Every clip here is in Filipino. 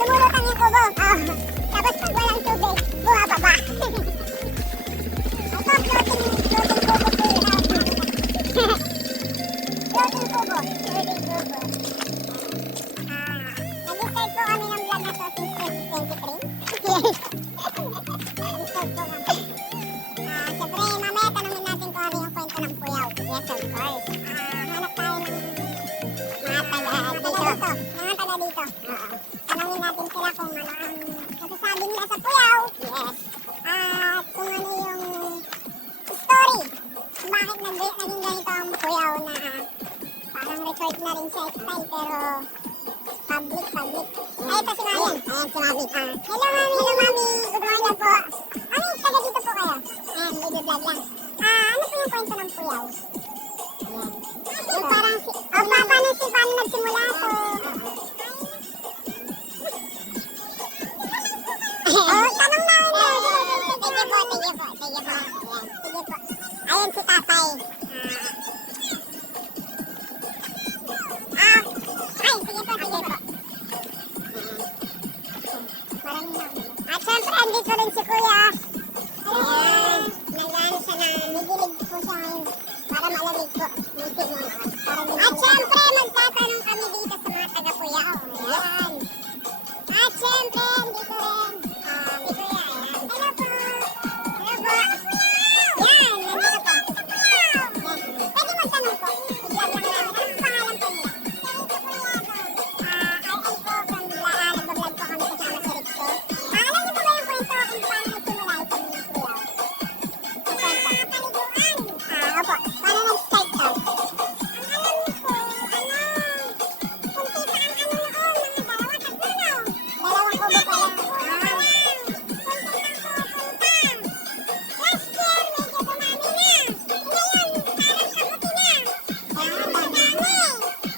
Lumulutang yung kubo. Tapos pag walang tubig, bumababa. Ito, floating kubo po yung floating kubo. Nag-start po kami ng vlog na to since 2023. Yes. Nag-start po kami. Siyempre, mamaya tanongin natin kung ano yung kwento ng Puyaw. Yes, of course. Hanap tayo ng mga taga dito. Tanongin natin sila kung ano ang nasasabi nila sa Puyaw. Yes. At kung ano yung story. Bakit naging ganito ang Puyaw na parang resort na rin siya style pero public. Ay, ito si Mami. Ayan si Mami. Hello Mami. Good morning po. Ano yung taga dito po kayo? Ayan, video vlog lang. Ano po yung kwento ng Puyaw? Ayan. Yung parang paano nagsimula to? Tanong namin po. Sige po. Ayan si Tatay. Sige po. Maraming na. At syempre, andito rin si Kuya. Ayan. Nag-ano siya na, nigilig po siya ngayon. Para malamig po. At syempre, magtatanong kami dito sa mga taga-Puyaw. Ayan. At syempre, dito rin. Si Kuya, ayan. Hello po. Ayan, nandito po. Pwede magtanong po. I-vlog lang namin. Anong pangalan po niya? I am po from nag-vlog po kami kasama si Rico. Alam niyo po ba yung kwento kung paano nagsimula itong Puyaw? Yung kwento. Opo. Paano nag-start to? Ang alam niyo po, kung kita ang noon, mga tatlo na. Dalawang kubo pa lang. Last year, medyo dumami na. Ngayon, parang kabuti na. Dahil maraming tao.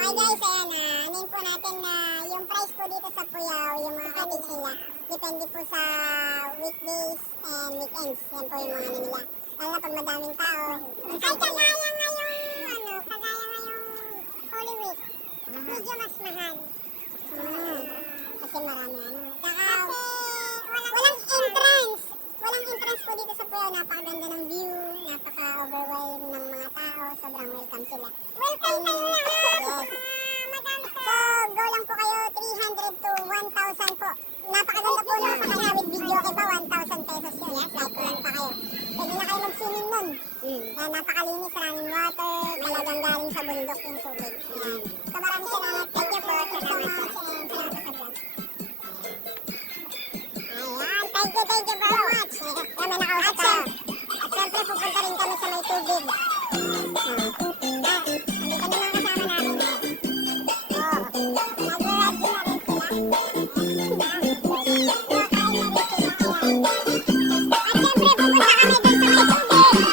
Okay guys, ayan anin po natin na yung price po dito sa Puyaw, yung mga cottage nila, depende po sa weekdays and weekends. Yan po yung mga ano nila. Lalo na pag madaming tao. Ay, kagaya ngayong Holy Week, medyo mas mahal. Kasi marami Kasi walang entrance. Walang entrance po dito sa Puyaw. Napakaganda ng view, napaka-overwhelm ng mga tao. Sobrang welcome sila. Welcome kayo lahat! Yes. napakalinis, running water, talagang galing sa bundok yung tubig. Ayan. So maraming salamat. Thank you po. Salamat po. And salamat sa vlog. Ayan, thank you very much. Kaya may nakausap tayo. At syempre, pupunta rin kami sa may tubig. Nandito na mga kasama namin. Oh, nag-ride na rin sila. Kumakain na rin sila. At syempre, pupunta kami dun sa may tubig.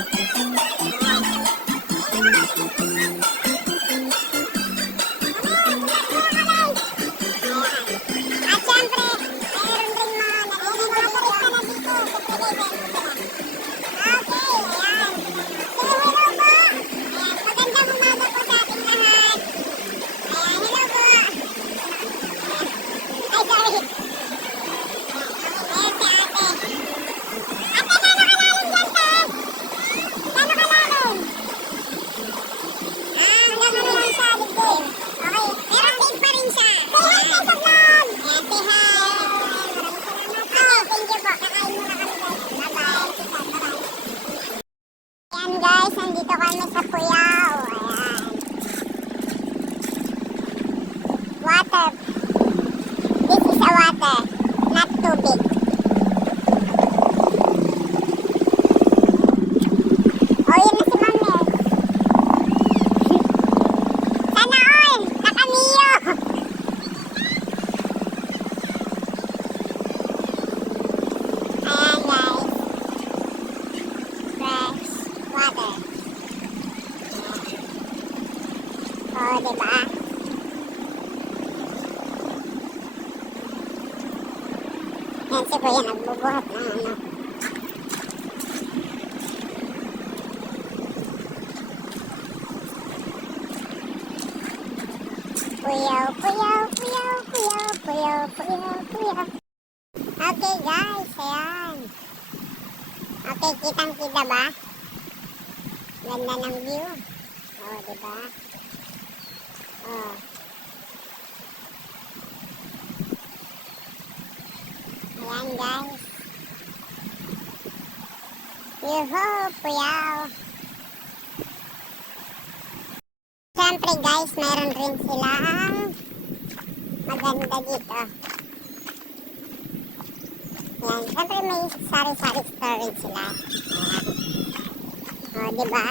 Let's go! At syempre, mayroon rin mga turista na dito. Okay, ayan. Say hello po. Ayan, magandang umaga po sa ating lahat. Ayan, hello po. Ay, sorry. Ayan si ate. Ate, gano'n kalalim dyan, te? Gano'n kalalim? Gano'n lang siya, ligay. Okay, pero safe pa rin siya. Say hi sa vlog! Ayan, say hi. Maraming salamat. Okay, thank you po. Kakain muna kami, guys. Bye-bye. Bye-bye. Ayan, guys, nandito kami sa Cuyao. Ayan. Water. This is a water, not tubig. Oh, yun na si Mami. Sana all! Nakamiyo! Ayan, guys. Fresh water. Oh, diba? Yan si Kuya nagbubuhat ng ano. Kuyaw, kuyaw, kuyaw, kuyaw, kuyaw, kuyaw, kuyaw. Okay guys, ayan. Okay, kitang-kita ba? Ganda ng view. Oh, diba? Oh. Ayan guys. Yuhu, kuyaw. Siyempre guys, mayroon rin silang maganda dito. Ayan, siyempre may sari-sari store rin sila. Ayan. O, diba?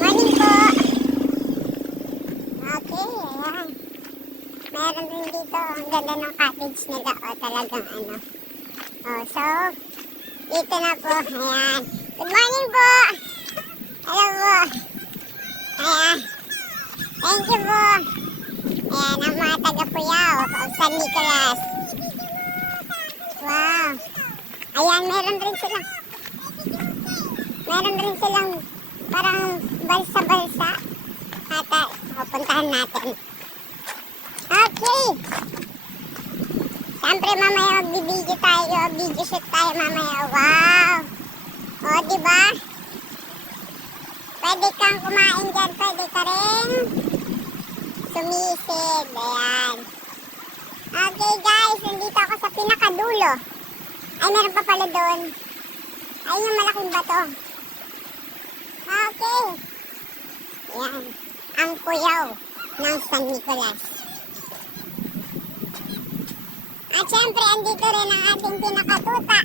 Morning po! Okay, ayan. Meron rin dito, ang ganda ng cottage nila. O, talagang ano. O, so, dito na po. Ayan. Good morning po! Hello po! Ayan. Thank you po! Ayan, ang mga taga-Cuyao, San Nicolas. Wow! Ayan, meron rin silang parang balsa-balsa. Ata, puntahan natin. Okay! Siyempre mamaya magbibideo tayo, video shoot tayo mamaya. Wow! O, diba? Pwede kang kumain dyan, pwede ka rin sumisid. Ayan. Okay guys, nandito ako sa pinakadulo. Ay, meron pa pala doon. Ay, yung malaking bato. Okay. Ayan. Ang Cuyao ng San Nicolas. At syempre, andito rin ang ating pinakatuta.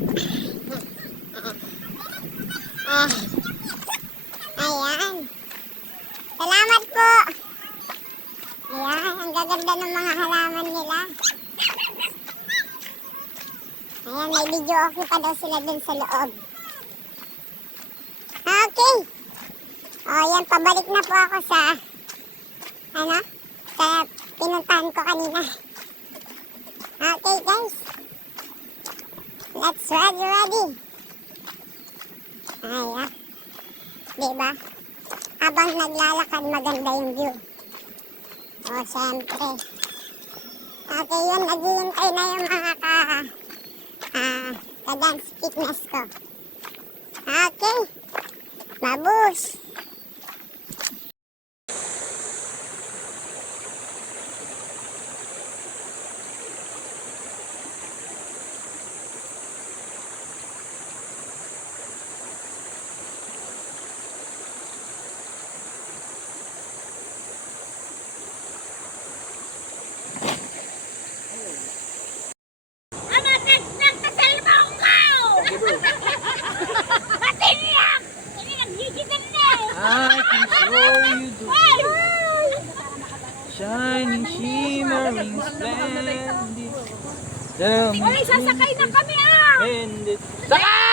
Ayan. Salamat po. Ayan, ang gaganda ng mga halaman nila. Ayan, may video okay pa daw sila dun sa loob. Okay. O, ayan, pabalik na po ako sa, sa pinuntahan ko kanina. Okay, guys. Let's ready. Ayan. Diba? Habang naglalakad, maganda yung view. O, siyempre. Okay, yun. Naghihintay na yung mga ka-dance fitness ko. Okay. Mabush! Shining, shimmering, splendid. Tell me Uy, sasakay na kami ah! splendid. Sakay!